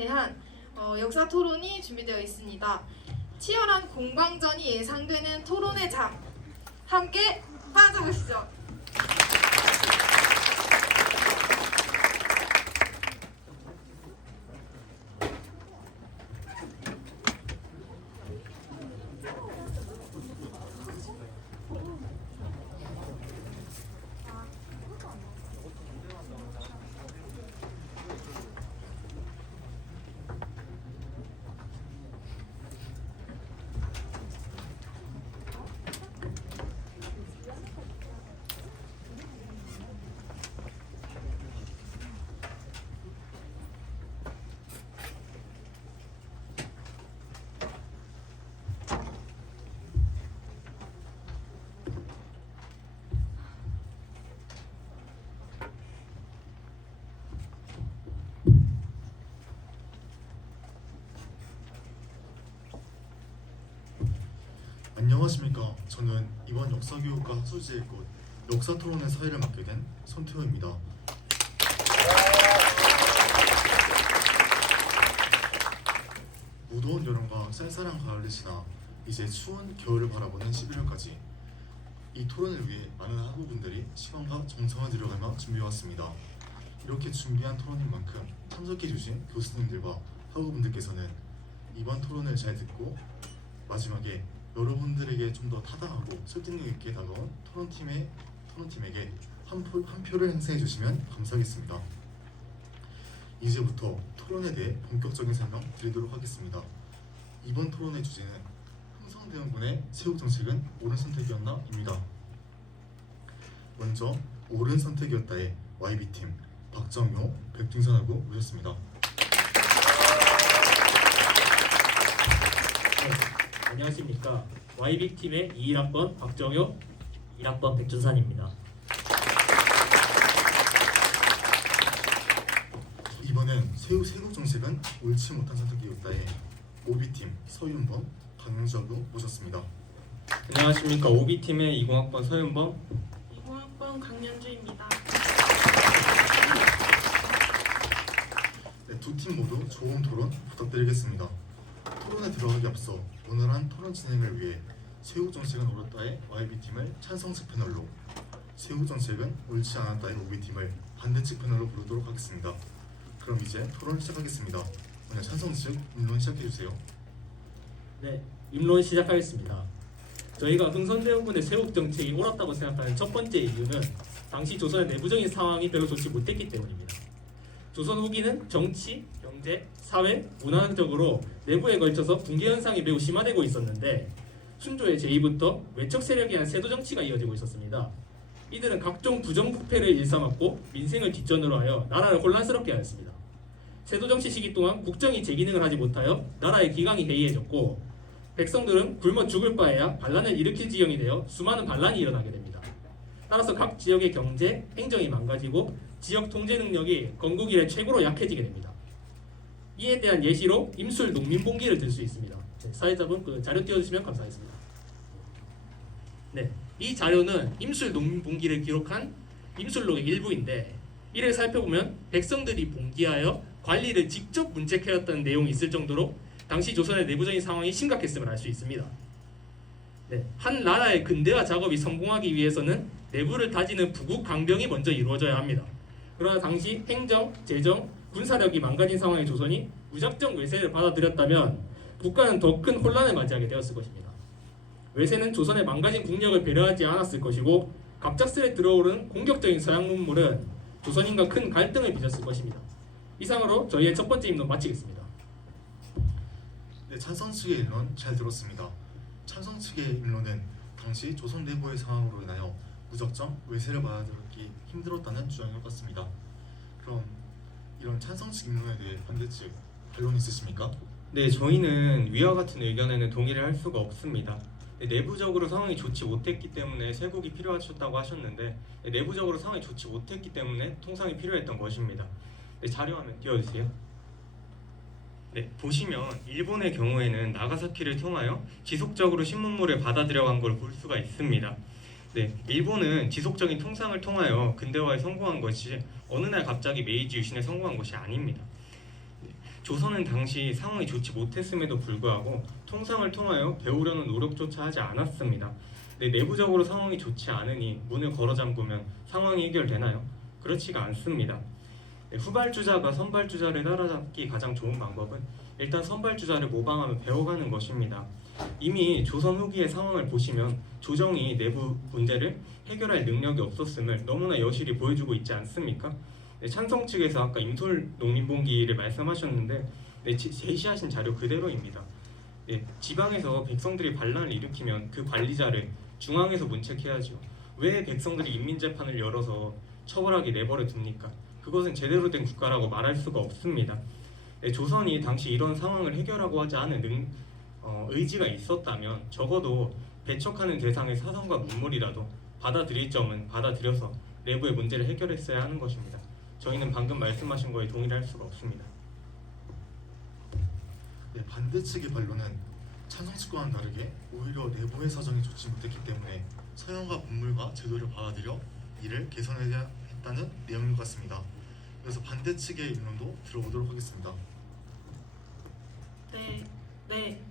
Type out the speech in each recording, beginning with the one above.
대한 역사 토론이 준비되어 있습니다. 치열한 공방전이 예상되는 토론의 장, 함께 찾아보시죠. 안녕하십니까. 저는 이번 역사교육과 소재의 곳 역사토론의 사회를 맡게 된 손태호입니다. 무더운 여름과 쌀쌀한 가을을 지나 이제 추운 겨울을 바라보는 11월까지 이 토론을 위해 많은 학우분들이 시간과 정성을 들여가며 준비해왔습니다. 이렇게 준비한 토론인 만큼 참석해주신 교수님들과 학우분들께서는 이번 토론을 잘 듣고 마지막에 여러분들에게 좀 더 타당하고 설득력 있게 다가온 토론팀에게 한 표를 행사해 주시면 감사하겠습니다. 이제부터 토론에 대해 본격적인 설명 드리도록 하겠습니다. 이번 토론의 주제는 흥성대원군의 체육정책은 옳은 선택이었나? 입니다. 먼저 옳은 선택이었다의 YB팀 박정효, 백중선하고 오셨습니다. 안녕하십니까. YB팀의 21학번 박정효, 1학번 백준산입니다. 이번엔 세국정책은 옳지 못한 선택이었다에 OB팀 서윤범, 강영주하고 모셨습니다. 안녕하십니까. OB팀의 20학번 서윤범, 20학번 강연주입니다. 네, 두 팀 모두 좋은 토론 부탁드리겠습니다. 토론에 들어가기 앞서 원활한 토론 진행을 위해 세국정책은 옳았다의 YB팀을 찬성측 패널로, 세국정책은 옳지 않았다의 OB팀을 반대측 패널로 부르도록 하겠습니다. 그럼 이제 토론을 시작하겠습니다. 오늘 찬성측 임론 시작해주세요. 네, 임론 시작하겠습니다. 저희가 흥선대원군의 세국정책이 옳았다고 생각하는 첫 번째 이유는 당시 조선의 내부적인 상황이 별로 좋지 못했기 때문입니다. 조선 후기는 정치, 경제, 사회, 문화적으로 내부에 걸쳐서 붕괴 현상이 매우 심화되고 있었는데 순조의 제의부터 외척 세력에 의한 세도 정치가 이어지고 있었습니다. 이들은 각종 부정부패를 일삼았고 민생을 뒷전으로 하여 나라를 혼란스럽게 하였습니다. 세도 정치 시기 동안 국정이 제기능을 하지 못하여 나라의 기강이 해이해졌고 백성들은 굶어 죽을 바에야 반란을 일으킬 지경이 되어 수많은 반란이 일어나게 됩니다. 따라서 각 지역의 경제, 행정이 망가지고 지역 통제 능력이 건국 이래 최고로 약해지게 됩니다. 이에 대한 예시로 임술 농민봉기를 들 수 있습니다. 사회자분 그 자료 띄워주시면 감사하겠습니다. 네, 이 자료는 임술 농민봉기를 기록한 임술록의 일부인데 이를 살펴보면 백성들이 봉기하여 관리를 직접 문책해왔다는 내용이 있을 정도로 당시 조선의 내부적인 상황이 심각했음을 알 수 있습니다. 네, 한 나라의 근대화 작업이 성공하기 위해서는 내부를 다지는 부국 강병이 먼저 이루어져야 합니다. 그러나 당시 행정, 재정, 군사력이 망가진 상황의 조선이 무작정 외세를 받아들였다면 국가는 더 큰 혼란을 맞이하게 되었을 것입니다. 외세는 조선의 망가진 국력을 배려하지 않았을 것이고 갑작스레 들어오른 공격적인 서양 문물은 조선인과 큰 갈등을 빚었을 것입니다. 이상으로 저희의 첫 번째 임론 마치겠습니다. 네, 찬성 측의 일론 잘 들었습니다. 찬성 측의 일론은 당시 조선 내부의 상황으로 인하여 무작정 외세를 받아들이기 힘들었다는 주장인 것 같습니다. 그럼 이런 찬성 측 일론에 대해 반대 측 반론 있으십니까? 네, 저희는 위와 같은 의견에는 동의를 할 수가 없습니다. 네, 내부적으로 상황이 좋지 못했기 때문에 세국이 필요하셨다고 하셨는데 네, 내부적으로 상황이 좋지 못했기 때문에 통상이 필요했던 것입니다. 네, 자료화면 띄워주세요. 네, 보시면 일본의 경우에는 나가사키를 통하여 지속적으로 신문물을 받아들여간 걸 볼 수가 있습니다. 네, 일본은 지속적인 통상을 통하여 근대화에 성공한 것이 어느 날 갑자기 메이지 유신에 성공한 것이 아닙니다. 조선은 당시 상황이 좋지 못했음에도 불구하고 통상을 통하여 배우려는 노력조차 하지 않았습니다. 내부적으로 상황이 좋지 않으니 문을 걸어 잠그면 상황이 해결되나요? 그렇지가 않습니다. 후발주자가 선발주자를 따라잡기 가장 좋은 방법은 일단 선발주자를 모방하며 배워가는 것입니다. 이미 조선 후기의 상황을 보시면 조정이 내부 문제를 해결할 능력이 없었음을 너무나 여실히 보여주고 있지 않습니까? 찬성 측에서 아까 임솔 농민봉기를 말씀하셨는데 제시하신 자료 그대로입니다. 지방에서 백성들이 반란을 일으키면 그 관리자를 중앙에서 문책해야죠. 왜 백성들이 인민재판을 열어서 처벌하게 내버려 둡니까? 그것은 제대로 된 국가라고 말할 수가 없습니다. 조선이 당시 이런 상황을 해결하고 하지 않은 의지가 있었다면 적어도 배척하는 대상의 사상과 문물이라도 받아들일 점은 받아들여서 내부의 문제를 해결했어야 하는 것입니다. 저희는 방금 말씀하신 거에 동의를 할 수가 없습니다. 네, 반대 측의 반론은 찬성 측과는 다르게 오히려 내부의 사정이 좋지 못했기 때문에 서양과 문물과 제도를 받아들여 이를 개선해야 했다는 내용인 것 같습니다. 그래서 반대 측의 입론도 들어보도록 하겠습니다.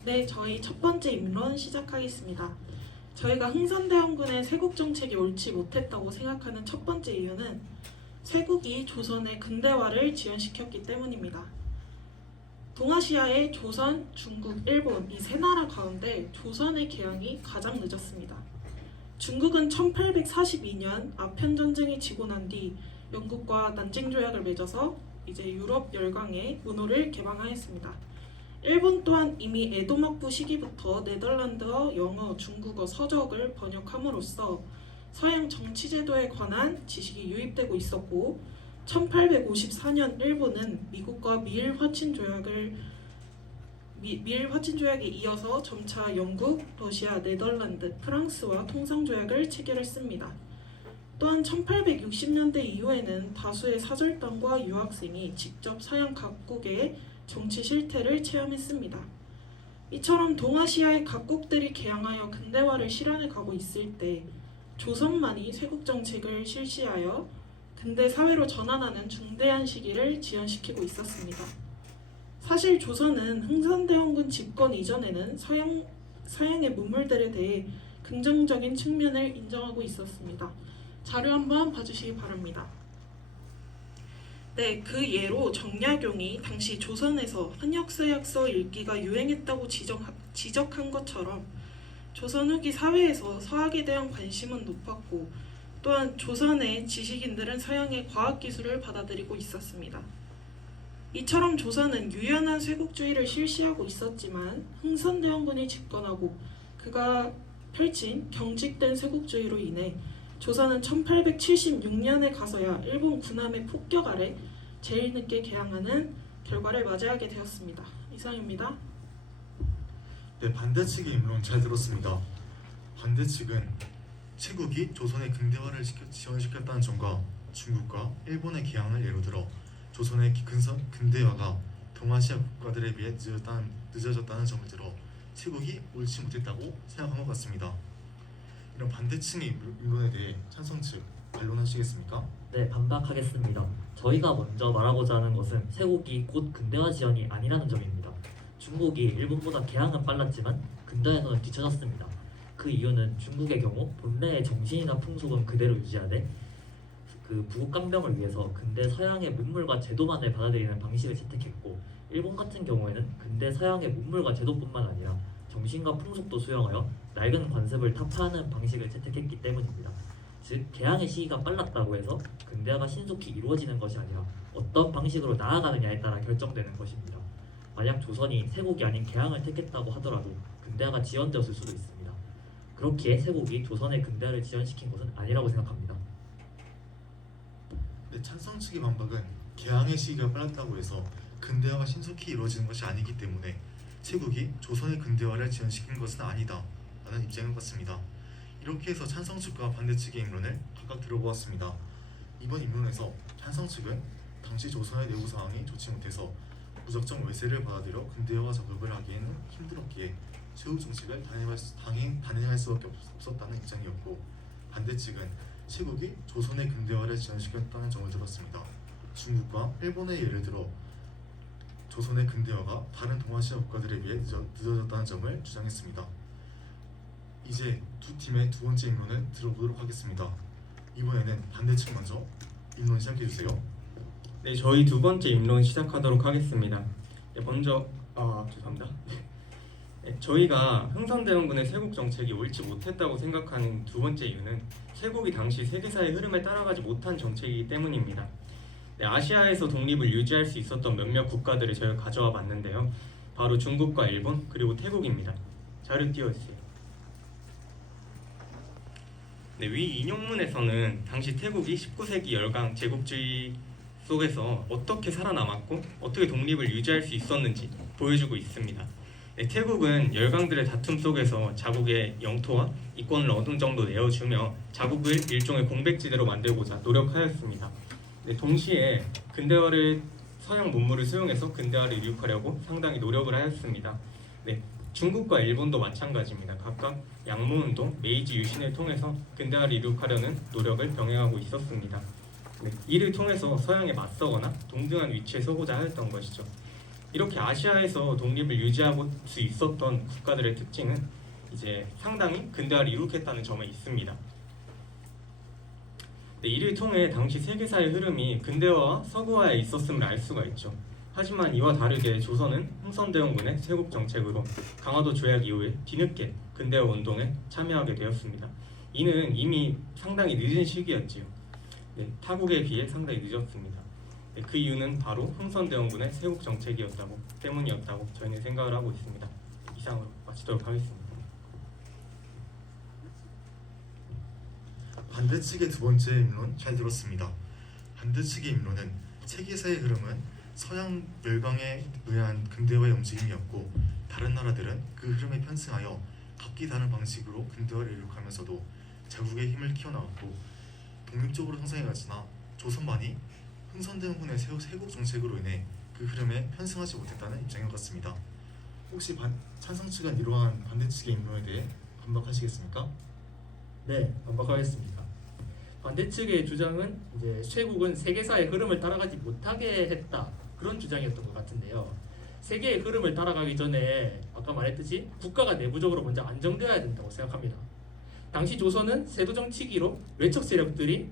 네, 저희 첫 번째 입론 시작하겠습니다. 저희가 흥선대원군의 세국 정책이 옳지 못했다고 생각하는 첫 번째 이유는 세국이 조선의 근대화를 지연시켰기 때문입니다. 동아시아의 조선, 중국, 일본 이 세 나라 가운데 조선의 개항이 가장 늦었습니다. 중국은 1842년 아편 전쟁이 지고 난 뒤 영국과 난징 조약을 맺어서 이제 유럽 열강의 문호를 개방하였습니다. 일본 또한 이미 에도 막부 시기부터 네덜란드어, 영어, 중국어, 서적을 번역함으로써 서양 정치 제도에 관한 지식이 유입되고 있었고 1854년 일본은 미국과 미일 화친 조약에 이어서 점차 영국, 러시아, 네덜란드, 프랑스와 통상 조약을 체결했습니다. 또한 1860년대 이후에는 다수의 사절단과 유학생이 직접 서양 각국의 정치 실태를 체험했습니다. 이처럼 동아시아의 각국들이 개항하여 근대화를 실현해 가고 있을 때 조선만이 세국 정책을 실시하여 근대 사회로 전환하는 중대한 시기를 지연시키고 있었습니다. 사실 조선은 흥선대원군 집권 이전에는 서양의 문물들에 대해 긍정적인 측면을 인정하고 있었습니다. 자료 한번 봐주시기 바랍니다. 네, 그 예로 정약용이 당시 조선에서 한역서약서 읽기가 유행했다고 지적한 것처럼 조선 후기 사회에서 서학에 대한 관심은 높았고 또한 조선의 지식인들은 서양의 과학기술을 받아들이고 있었습니다. 이처럼 조선은 유연한 쇄국주의를 실시하고 있었지만 흥선대원군이 집권하고 그가 펼친 경직된 쇄국주의로 인해 조선은 1876년에 가서야 일본 군함의 폭격 아래 제일 늦게 개항하는 결과를 맞이하게 되었습니다. 이상입니다. 네, 반대 측의 입론 잘 들었습니다. 반대 측은 세국이 조선의 근대화를 지원시켰다는 점과 중국과 일본의 개항을 예로 들어 조선의 근대화가 동아시아 국가들에 비해 늦어졌다는 점을 들어 세국이 옳지 못했다고 생각한 것 같습니다. 이런 반대층의 입론에 대해 찬성 측 반론하시겠습니까? 네, 반박하겠습니다. 저희가 먼저 말하고자 하는 것은 세국이 곧 근대화 지연이 아니라는 점입니다. 중국이 일본보다 개항은 빨랐지만 근대화에서는 뒤처졌습니다. 그 이유는 중국의 경우 본래의 정신이나 풍속은 그대로 유지하되 그 부국 강병을 위해서 근대 서양의 문물과 제도만을 받아들이는 방식을 채택했고 일본 같은 경우에는 근대 서양의 문물과 제도뿐만 아니라 정신과 풍속도 수용하여 낡은 관습을 타파하는 방식을 채택했기 때문입니다. 즉 개항의 시기가 빨랐다고 해서 근대화가 신속히 이루어지는 것이 아니라 어떤 방식으로 나아가느냐에 따라 결정되는 것입니다. 만약 조선이 세국이 아닌 개항을 택했다고 하더라도 근대화가 지연되었을 수도 있습니다. 그렇기에 세국이 조선의 근대화를 지연시킨 것은 아니라고 생각합니다. 네, 찬성 측의 반박은 개항의 시기가 빨랐다고 해서 근대화가 신속히 이루어지는 것이 아니기 때문에 세국이 조선의 근대화를 지연시킨 것은 아니다 라는 입장인 것 같습니다. 이렇게 해서 찬성 측과 반대 측의 입론을 각각 들어보았습니다. 이번 입론에서 찬성 측은 당시 조선의 내부 상황이 좋지 못해서 무작정 외세를 받아들여 근대화 작업을 하기에는 힘들었기에 세국 정책을 단행할 수밖에 없었다는 입장이었고 반대 측은 세국이 조선의 근대화를 지연시켰다는 점을 들었습니다. 중국과 일본의 예를 들어 조선의 근대화가 다른 동아시아 국가들에 비해 늦어졌다는 점을 주장했습니다. 이제 두 팀의 두 번째 입론을 들어보도록 하겠습니다. 이번에는 반대측 먼저 입론 시작해 주세요. 네, 저희 두 번째 입론 시작하도록 하겠습니다. 네, 먼저 죄송합니다. 네, 저희가 흥선대원군의 세국 정책이 옳지 못했다고 생각하는 두 번째 이유는 세국이 당시 세계사의 흐름에 따라가지 못한 정책이기 때문입니다. 네, 아시아에서 독립을 유지할 수 있었던 몇몇 국가들을 저희가 가져와 봤는데요. 바로 중국과 일본 그리고 태국입니다. 자료 띄워주세요. 네, 위 인용문에서는 당시 태국이 19세기 열강 제국주의 속에서 어떻게 살아남았고 어떻게 독립을 유지할 수 있었는지 보여주고 있습니다. 네, 태국은 열강들의 다툼 속에서 자국의 영토와 이권을 어느 정도 내어주며 자국을 일종의 공백지대로 만들고자 노력하였습니다. 네, 동시에 근대화를 서양 문물을 수용해서 근대화를 이룩하려고 상당히 노력을 하였습니다. 네, 중국과 일본도 마찬가지입니다. 각각 양모운동, 메이지 유신을 통해서 근대화를 이룩하려는 노력을 병행하고 있었습니다. 네, 이를 통해서 서양에 맞서거나 동등한 위치에 서고자 하였던 것이죠. 이렇게 아시아에서 독립을 유지할 수 있었던 국가들의 특징은 이제 상당히 근대화를 이룩했다는 점에 있습니다. 네, 이를 통해 당시 세계사의 흐름이 근대화와 서구화에 있었음을 알 수가 있죠. 하지만 이와 다르게 조선은 흥선대원군의 세국 정책으로 강화도 조약 이후에 뒤늦게 근대화 운동에 참여하게 되었습니다. 이는 이미 상당히 늦은 시기였지요. 네, 타국에 비해 상당히 늦었습니다. 네, 그 이유는 바로 흥선대원군의 세국 정책이었다고 때문이었다고 저희는 생각을 하고 있습니다. 이상으로 마치도록 하겠습니다. 반대측의 두 번째 입론 잘 들었습니다. 반대측의 입론은 세계사의 흐름은 서양 열강에 의한 근대화의 움직임이었고 다른 나라들은 그 흐름에 편승하여 각기 다른 방식으로 근대화를 이룩하면서도 자국의 힘을 키워나갔고 독립적으로 성장해갔으나 조선만이 흥선대원군의 세국 정책으로 인해 그 흐름에 편승하지 못했다는 입장인 것 같습니다. 혹시 찬성 측은 이러한 반대측의 입론에 대해 반박하시겠습니까? 네, 반박하겠습니다. 반대측의 주장은 이제 쇠국은 세계사의 흐름을 따라가지 못하게 했다 그런 주장이었던 것 같은데요. 세계의 흐름을 따라가기 전에 아까 말했듯이 국가가 내부적으로 먼저 안정되어야 된다고 생각합니다. 당시 조선은 세도 정치기로 외척 세력들이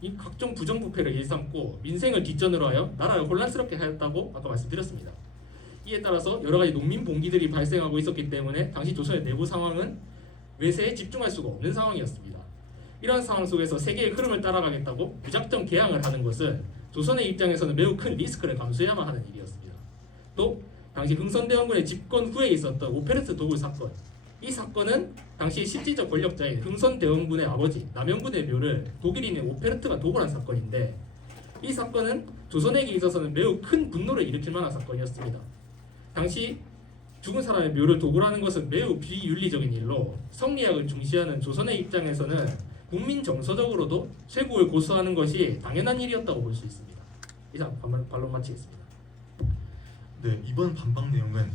이 각종 부정부패를 일삼고 민생을 뒷전으로 하여 나라를 혼란스럽게 하였다고 아까 말씀드렸습니다. 이에 따라서 여러 가지 농민 봉기들이 발생하고 있었기 때문에 당시 조선의 내부 상황은 외세에 집중할 수가 없는 상황이었습니다. 이러한 상황 속에서 세계의 흐름을 따라가겠다고 무작정 개항을 하는 것은 조선의 입장에서는 매우 큰 리스크를 감수해야만 하는 일이었습니다. 또 당시 흥선대원군의 집권 후에 있었던 오페르트 도굴 사건, 이 사건은 당시 실질적 권력자인 흥선대원군의 아버지 남영군의 묘를 독일인의 오페르트가 도굴한 사건인데 이 사건은 조선에게 있어서는 매우 큰 분노를 일으킬 만한 사건이었습니다. 당시 죽은 사람의 묘를 도굴하는 것은 매우 비윤리적인 일로 성리학을 중시하는 조선의 입장에서는 국민 정서적으로도 쇠국을 고수하는 것이 당연한 일이었다고 볼 수 있습니다. 이상 반론 마치겠습니다. 네, 이번 반박 내용은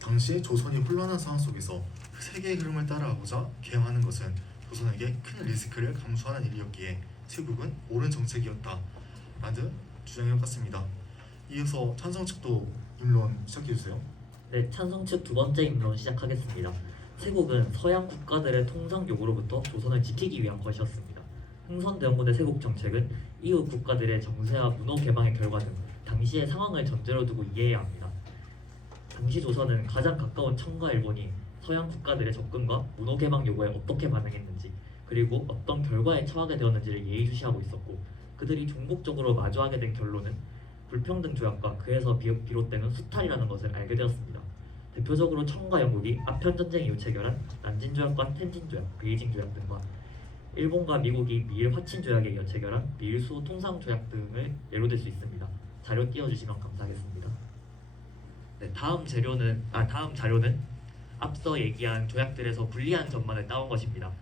당시 조선이 혼란한 상황 속에서 세계의 흐름을 따라가고자 개항하는 것은 조선에게 큰 리스크를 감수하는 일이었기에 쇠국은 옳은 정책이었다라는 주장인 것 같습니다. 이어서 찬성 측도 입론 시작해 주세요. 네, 찬성 측 두 번째 입론 시작하겠습니다. 세국은 서양 국가들의 통상 요구로부터 조선을 지키기 위한 것이었습니다. 흥선대원군의 세국 정책은 이후 국가들의 정세와 문호 개방의 결과 등 당시의 상황을 전제로 두고 이해해야 합니다. 당시 조선은 가장 가까운 청과 일본이 서양 국가들의 접근과 문호 개방 요구에 어떻게 반응했는지 그리고 어떤 결과에 처하게 되었는지를 예의주시하고 있었고 그들이 종국적으로 마주하게 된 결론은 불평등 조약과 그에서 비롯되는 수탈이라는 것을 알게 되었습니다. 대표적으로 청과 영국이 아편 전쟁 이후 체결한 난징 조약과 텐진 조약, 베이징 조약 등과 일본과 미국이 미일 화친 조약에 이어 체결한 미일 수호 통상 조약 등을 예로 들 수 있습니다. 자료 띄워주시면 감사하겠습니다. 네, 다음 자료는 앞서 얘기한 조약들에서 불리한 점만을 따온 것입니다.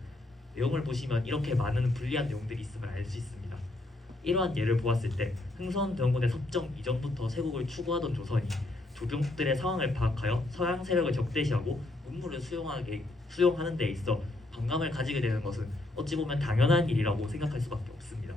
내용을 보시면 이렇게 많은 불리한 내용들이 있음을 알 수 있습니다. 이러한 예를 보았을 때 흥선대원군의 섭정 이전부터 세국을 추구하던 조선이 조경국들의 상황을 파악하여 서양 세력을 적대시하고 문물을 수용하는 데 있어 반감을 가지게 되는 것은 어찌 보면 당연한 일이라고 생각할 수밖에 없습니다.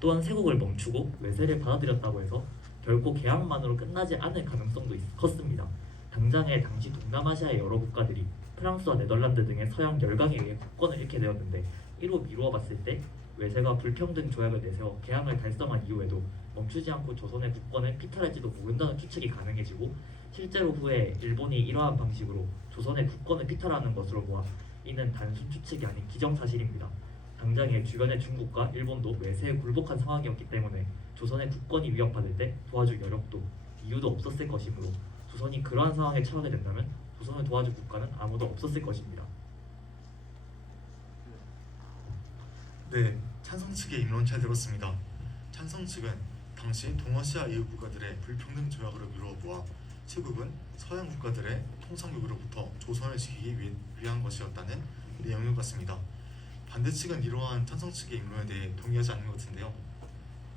또한 세국을 멈추고 외세를 받아들였다고 해서 결코 개항만으로 끝나지 않을 가능성도 컸습니다. 당장에 당시 동남아시아의 여러 국가들이 프랑스와 네덜란드 등의 서양 열강에 의해 국권을 잃게 되었는데 이로 미루어 봤을 때 외세가 불평등 조약을 내세워 개항을 달성한 이후에도 멈추지 않고 조선의 국권을 피탈할지도 모른다는 추측이 가능해지고 실제로 후에 일본이 이러한 방식으로 조선의 국권을 피탈하는 것으로 보아 이는 단순 추측이 아닌 기정사실입니다. 당장에 주변의 중국과 일본도 외세에 굴복한 상황이었기 때문에 조선의 국권이 위협받을 때 도와줄 여력도 이유도 없었을 것이므로 조선이 그러한 상황에 처하게 된다면 조선을 도와줄 국가는 아무도 없었을 것입니다. 네, 찬성 측의 입론 잘 들었습니다. 찬성 측은 당시 동아시아 이후 국가들의 불평등 조약으로 미루어 보아 세국은 서양 국가들의 통상 요구로부터 조선을 지키기 위한 것이었다는 내용인 것 같습니다. 반대 측은 이러한 찬성 측의 입론에 대해 동의하지 않는 것 같은데요.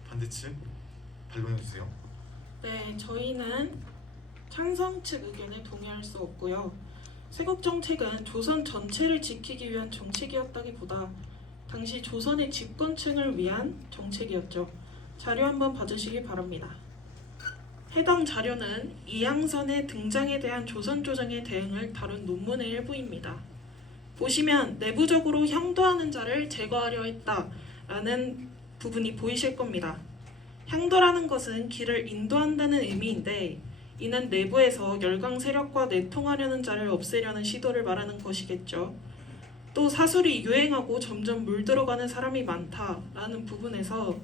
반대 측 반론해 주세요. 네, 저희는 찬성 측 의견에 동의할 수 없고요. 세국 정책은 조선 전체를 지키기 위한 정책이었다기보다 당시 조선의 집권층을 위한 정책이었죠. 자료 한번 봐주시기 바랍니다. 해당 자료는 이양선의 등장에 대한 조선 조정의 대응을 다룬 논문의 일부입니다. 보시면 내부적으로 향도하는 자를 제거하려 했다라는 부분이 보이실 겁니다. 향도라는 것은 길을 인도한다는 의미인데 이는 내부에서 열강 세력과 내통하려는 자를 없애려는 시도를 말하는 것이겠죠. 또 사술이 유행하고 점점 물들어가는 사람이 많다라는 부분에서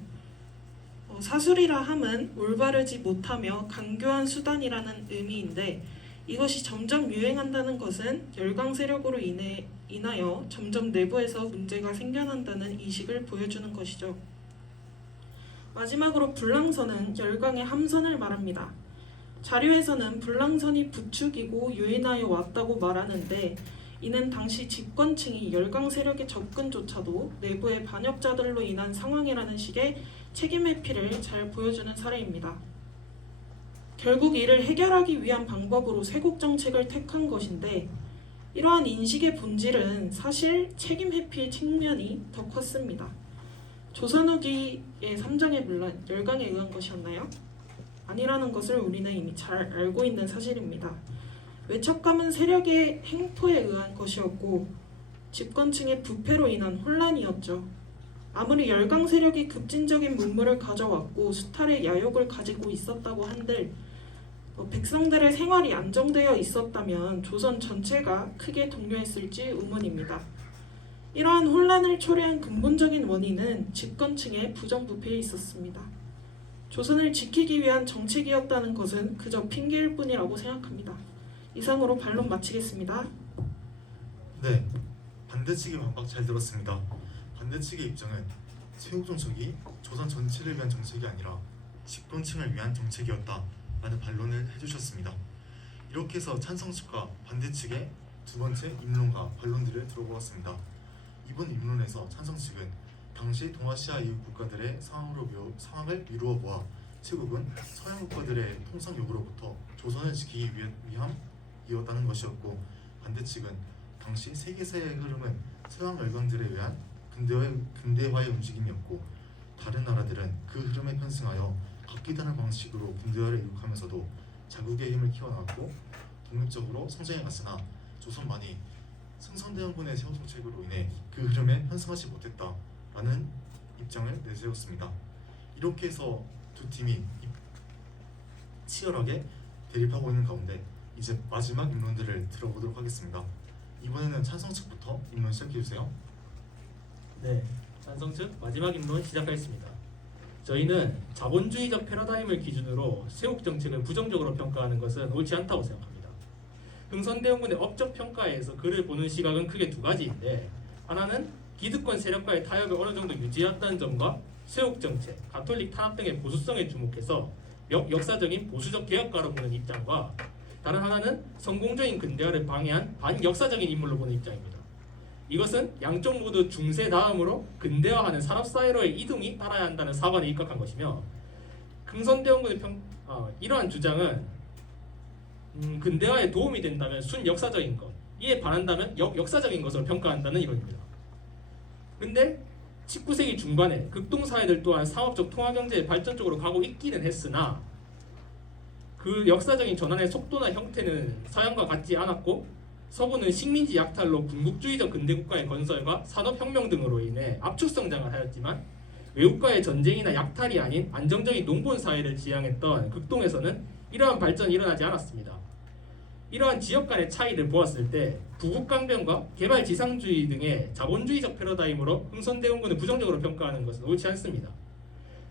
사술이라 함은 올바르지 못하며 간교한 수단이라는 의미인데 이것이 점점 유행한다는 것은 열강 세력으로 인하여 점점 내부에서 문제가 생겨난다는 인식을 보여주는 것이죠. 마지막으로 불랑선은 열강의 함선을 말합니다. 자료에서는 불랑선이 부축이고 유인하여 왔다고 말하는데 이는 당시 집권층이 열강 세력의 접근조차도 내부의 반역자들로 인한 상황이라는 식의 책임 회피를 잘 보여주는 사례입니다. 결국 이를 해결하기 위한 방법으로 세국 정책을 택한 것인데 이러한 인식의 본질은 사실 책임 회피의 측면이 더 컸습니다. 조선 후기의 3장의 물론 열강에 의한 것이었나요? 아니라는 것을 우리는 이미 잘 알고 있는 사실입니다. 외척감은 세력의 행포에 의한 것이었고 집권층의 부패로 인한 혼란이었죠. 아무리 열강 세력이 급진적인 문물을 가져왔고 수탈의 야욕을 가지고 있었다고 한들 백성들의 생활이 안정되어 있었다면 조선 전체가 크게 동요했을지 의문입니다. 이러한 혼란을 초래한 근본적인 원인은 집권층의 부정부패에 있었습니다. 조선을 지키기 위한 정책이었다는 것은 그저 핑계일 뿐이라고 생각합니다. 이상으로 반론 마치겠습니다. 네, 반대 측의 반박 잘 들었습니다. 반대 측의 입장은 세국 정책이 조선 전체를 위한 정책이 아니라 집권층을 위한 정책이었다라는 반론을 해주셨습니다. 이렇게 해서 찬성 측과 반대 측의 두 번째 입론과 반론들을 들어보았습니다. 이번 입론에서 찬성 측은 당시 동아시아 이후 국가들의 상황을 미루어 보아 세국은 서양 국가들의 통상 요구로부터 조선을 지키기 위함이었다는 것이었고 반대 측은 당시 세계사의 흐름은 서양 열강들에 의한 근대화의 움직임이었고 다른 나라들은 그 흐름에 편승하여 각기 다른 방식으로 근대화를 이룩하면서도 자국의 힘을 키워나갔고 독립적으로 성장해갔으나 조선만이 승선대원군의 세운 정책으로 인해 그 흐름에 편승하지 못했다라는 입장을 내세웠습니다. 이렇게 해서 두 팀이 치열하게 대립하고 있는 가운데 이제 마지막 입론들을 들어보도록 하겠습니다. 이번에는 찬성 측부터 입론 시작해주세요. 네, 찬성 측 마지막 입론 시작하겠습니다. 저희는 자본주의적 패러다임을 기준으로 세국 정책을 부정적으로 평가하는 것은 옳지 않다고 생각합니다. 흥선대원군의 업적 평가에서 그를 보는 시각은 크게 두 가지인데 하나는 기득권 세력과의 타협을 어느 정도 유지했다는 점과 세국 정책, 가톨릭 탄압 등의 보수성에 주목해서 역사적인 보수적 개혁가로 보는 입장과 다른 하나는 성공적인 근대화를 방해한 반역사적인 인물로 보는 입장입니다. 이것은 양쪽 모두 중세 다음으로 근대화하는 산업사회로의 이동이 따라야 한다는 사관에 입각한 것이며 흥선대원군의 이러한 주장은 근대화에 도움이 된다면 순역사적인 것, 이에 반한다면 역사적인 것으로 평가한다는 이론입니다. 근데 19세기 중반에 극동사회들 또한 상업적 통화경제의 발전 쪽으로 가고 있기는 했으나 그 역사적인 전환의 속도나 형태는 서양과 같지 않았고 서구는 식민지 약탈로 군국주의적 근대국가의 건설과 산업혁명 등으로 인해 압축 성장을 하였지만 외국과의 전쟁이나 약탈이 아닌 안정적인 농본 사회를 지향했던 극동에서는 이러한 발전이 일어나지 않았습니다. 이러한 지역 간의 차이를 보았을 때 부국강변과 개발지상주의 등의 자본주의적 패러다임으로 흥선대원군을 부정적으로 평가하는 것은 옳지 않습니다.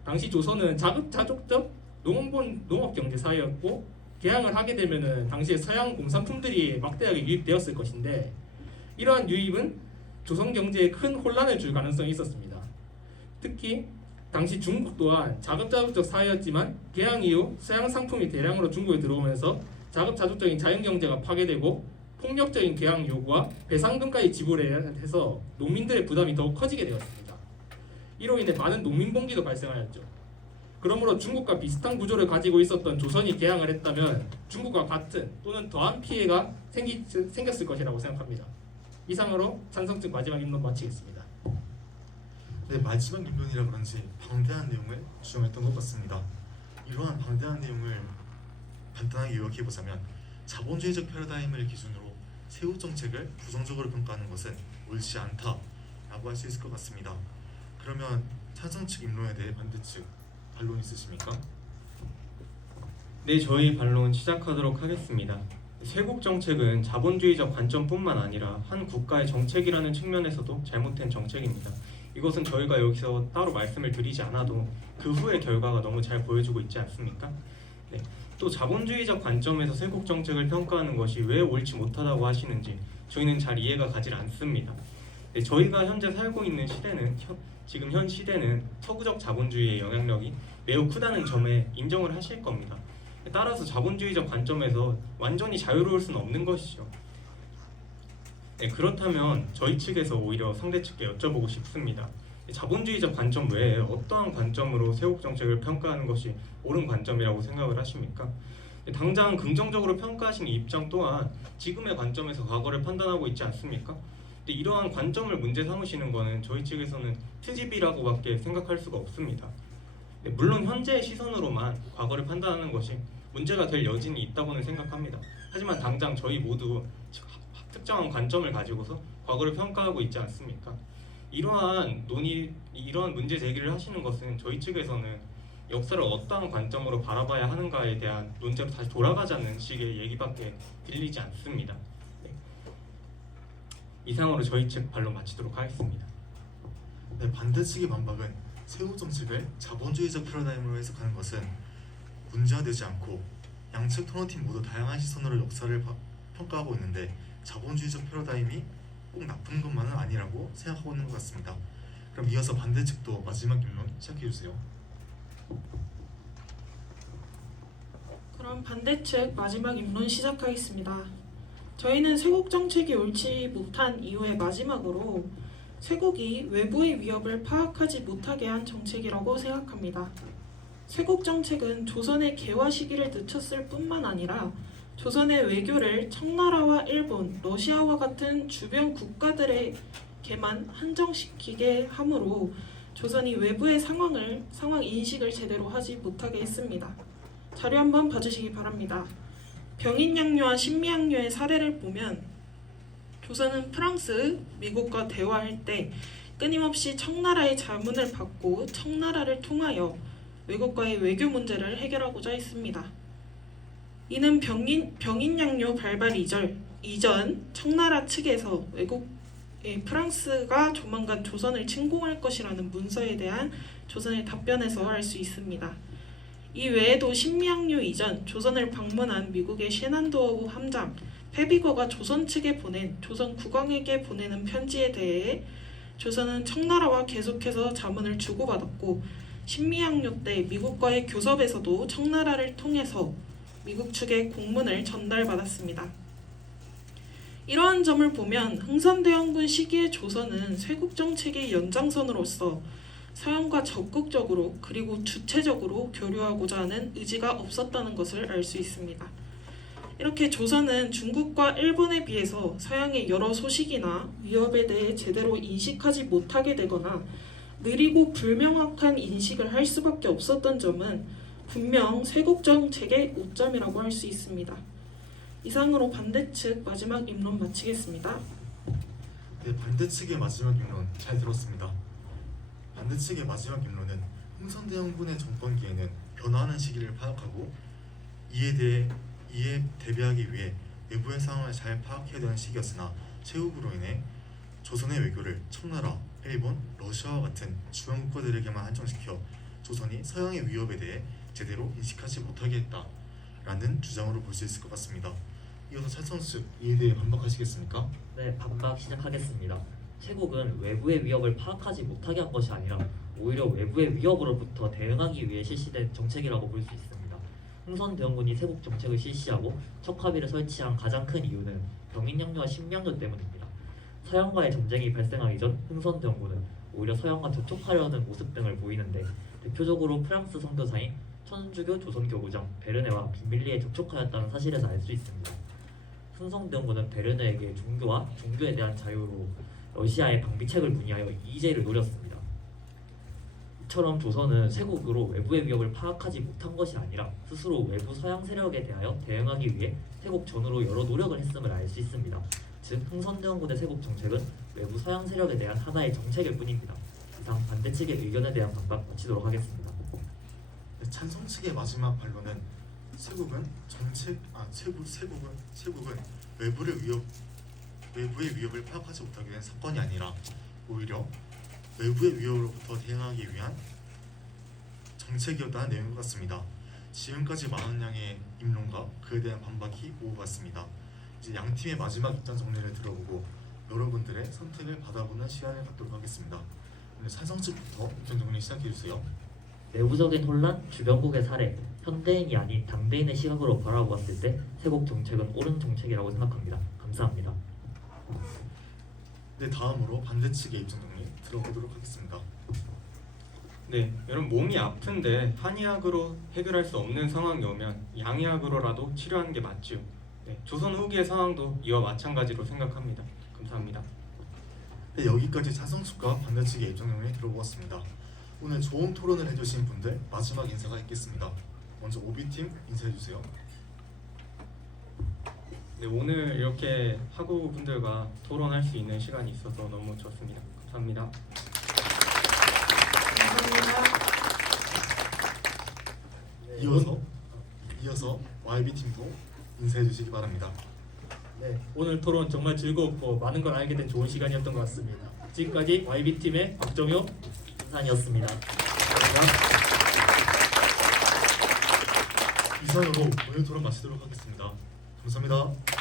당시 조선은 자급자족적 농업경제 사회였고 개항을 하게 되면은 당시에 서양 공산품들이 막대하게 유입되었을 것인데 이러한 유입은 조선 경제에 큰 혼란을 줄 가능성이 있었습니다. 특히 당시 중국 또한 자급자족적 사회였지만 개항 이후 서양 상품이 대량으로 중국에 들어오면서 자급자족적인 자연경제가 파괴되고 폭력적인 개항 요구와 배상금까지 지불해야 해서 농민들의 부담이 더욱 커지게 되었습니다. 이로 인해 많은 농민봉기가 발생하였죠. 그러므로 중국과 비슷한 구조를 가지고 있었던 조선이 개항을 했다면 중국과 같은 또는 더한 피해가 생겼을 것이라고 생각합니다. 이상으로 찬성측 마지막 입론 마치겠습니다. 네, 마지막 입론이라 그런지 방대한 내용을 주장했던 것 같습니다. 이러한 방대한 내용을 간단하게 요약해보자면 자본주의적 패러다임을 기준으로 세국 정책을 부정적으로 평가하는 것은 옳지 않다라고 할 수 있을 것 같습니다. 그러면 찬성 측 입론에 대해 반대 측 반론 있으십니까? 네, 저희 반론 시작하도록 하겠습니다. 세국 정책은 자본주의적 관점뿐만 아니라 한 국가의 정책이라는 측면에서도 잘못된 정책입니다. 이것은 저희가 여기서 따로 말씀을 드리지 않아도 그 후의 결과가 너무 잘 보여주고 있지 않습니까? 네. 또 자본주의적 관점에서 세국 정책을 평가하는 것이 왜 옳지 못하다고 하시는지 저희는 잘 이해가 가지 않습니다. 네, 저희가 현재 살고 있는 시대는 지금 현 시대는 서구적 자본주의의 영향력이 매우 크다는 점에 인정을 하실 겁니다. 따라서 자본주의적 관점에서 완전히 자유로울 수는 없는 것이죠. 네, 그렇다면 저희 측에서 오히려 상대 측에 여쭤보고 싶습니다. 자본주의적 관점 외에 어떠한 관점으로 세국 정책을 평가하는 것이 옳은 관점이라고 생각을 하십니까? 당장 긍정적으로 평가하시는 입장 또한 지금의 관점에서 과거를 판단하고 있지 않습니까? 이러한 관점을 문제 삼으시는 것은 저희 측에서는 트집이라고밖에 생각할 수가 없습니다. 물론 현재의 시선으로만 과거를 판단하는 것이 문제가 될 여진이 있다고는 생각합니다. 하지만 당장 저희 모두 특정한 관점을 가지고서 과거를 평가하고 있지 않습니까? 이러한 문제 제기를 하시는 것은 저희 측에서는 역사를 어떠한 관점으로 바라봐야 하는가에 대한 논제로 다시 돌아가자는 식의 얘기밖에 들리지 않습니다. 네. 이상으로 저희 측 반론 마치도록 하겠습니다. 네, 반대 측의 반박은 세국 정책을 자본주의적 패러다임으로 해석하는 것은 문제화되지 않고 양측 토론팀 모두 다양한 시선으로 역사를 평가하고 있는데 자본주의적 패러다임이 꼭 나쁜 것만은 아니라고 생각하고 있는 것 같습니다. 그럼 이어서 반대 측도 마지막 입론 시작해 주세요. 그럼 반대 측 마지막 입론 시작하겠습니다. 저희는 세국 정책이 옳지 못한 이유의 마지막으로 세국이 외부의 위협을 파악하지 못하게 한 정책이라고 생각합니다. 세국 정책은 조선의 개화 시기를 늦췄을 뿐만 아니라 조선의 외교를 청나라와 일본, 러시아와 같은 주변 국가들에게만 한정시키게 함으로 조선이 외부의 상황 인식을 제대로 하지 못하게 했습니다. 자료 한번 봐주시기 바랍니다. 병인양요와 신미양요의 사례를 보면 조선은 프랑스, 미국과 대화할 때 끊임없이 청나라의 자문을 받고 청나라를 통하여 외국과의 외교 문제를 해결하고자 했습니다. 이는 병인양요 발발 이전 청나라 측에서 프랑스가 조만간 조선을 침공할 것이라는 문서에 대한 조선의 답변에서 알 수 있습니다. 이 외에도 신미양요 이전 조선을 방문한 미국의 셰난도어 함장 페비거가 조선 측에 조선 국왕에게 보내는 편지에 대해 조선은 청나라와 계속해서 자문을 주고받았고 신미양요 때 미국과의 교섭에서도 청나라를 통해서 미국 측에 공문을 전달받았습니다. 이러한 점을 보면 흥선대원군 시기의 조선은 세국 정책의 연장선으로서 서양과 적극적으로 그리고 주체적으로 교류하고자 하는 의지가 없었다는 것을 알 수 있습니다. 이렇게 조선은 중국과 일본에 비해서 서양의 여러 소식이나 위협에 대해 제대로 인식하지 못하게 되거나 느리고 불명확한 인식을 할 수밖에 없었던 점은 분명 세국 정책의 오점이라고 할 수 있습니다. 이상으로 반대측 마지막 입론 마치겠습니다. 네, 반대측의 마지막 입론 잘 들었습니다. 반대측의 마지막 입론은 흥선대원군의 정권기에는 변화하는 시기를 파악하고 이에 대비하기 위해 내부의 상황을 잘 파악해야 되는 시기였으나 세국으로 인해 조선의 외교를 청나라, 일본, 러시아와 같은 주변 국가들에게만 한정시켜 조선이 서양의 위협에 대해 제대로 인식하지 못하게 했다라는 주장으로 볼 수 있을 것 같습니다. 이어서 찰성수 이에 대해 반박하시겠습니까? 네, 반박 시작하겠습니다. 세국은 외부의 위협을 파악하지 못하게 한 것이 아니라 오히려 외부의 위협으로부터 대응하기 위해 실시된 정책이라고 볼 수 있습니다. 흥선대원군이 세국 정책을 실시하고 척화비를 설치한 가장 큰 이유는 병인양요와 식량료 때문입니다. 서양과의 전쟁이 발생하기 전 흥선대원군은 오히려 서양과 접촉하려는 모습 등을 보이는데 대표적으로 프랑스 선교사인 천주교 조선교구장 베르네와 비밀리에 접촉하였다는 사실에서 알 수 있습니다. 흥선대원군은 베르네에게 종교와 종교에 대한 자유로 러시아의 방비책을 문의하여 이의제를 노렸습니다. 이처럼 조선은 세국으로 외부의 위협을 파악하지 못한 것이 아니라 스스로 외부 서양 세력에 대하여 대응하기 위해 세국 전후로 여러 노력을 했음을 알 수 있습니다. 즉 흥선대원군의 세국 정책은 외부 서양 세력에 대한 하나의 정책일 뿐입니다. 이상 반대측의 의견에 대한 반박 마치도록 하겠습니다. 네, 찬성 측의 마지막 반론은 세국은 외부의 위협을 파악하지 못하게 된 사건이 아니라 오히려 외부의 위협으로부터 대응하기 위한 정책이었다는 내용인 것 같습니다. 지금까지 많은 양의 입론과 그에 대한 반박이 오고갔습니다. 이제 양 팀의 마지막 입장 정리를 들어보고 여러분들의 선택을 받아보는 시간을 갖도록 하겠습니다. 오늘 찬성 측부터 입장 정리 시작해 주세요. 내부적인 혼란, 주변국의 사례, 현대인이 아닌 당대인의 시각으로 바라보았을 때 세국 정책은 옳은 정책이라고 생각합니다. 감사합니다. 네, 다음으로 반대측의 입장 정리 들어보도록 하겠습니다. 네, 여러분 몸이 아픈데 한의학으로 해결할 수 없는 상황이 오면 양의학으로라도 치료하는 게 맞죠. 네, 조선 후기의 상황도 이와 마찬가지로 생각합니다. 감사합니다. 네, 여기까지 찬성 측과 반대 측의 입장 정리 들어보았습니다. 오늘 좋은 토론을 해주신 분들 마지막 인사가 있겠습니다. 먼저 오비팀 인사해 주세요. 네, 오늘 이렇게 학우분들과 토론할 수 있는 시간이 있어서 너무 좋습니다. 감사합니다. 감사합니다. 이어서 YB팀도 인사해 주시기 바랍니다. 네, 오늘 토론 정말 즐거웠고 많은 걸 알게 된 좋은 시간이었던 것 같습니다. 지금까지 YB팀의 박정효 산이었습니다. 이상으로 오늘 토론 마치도록 하겠습니다. 감사합니다.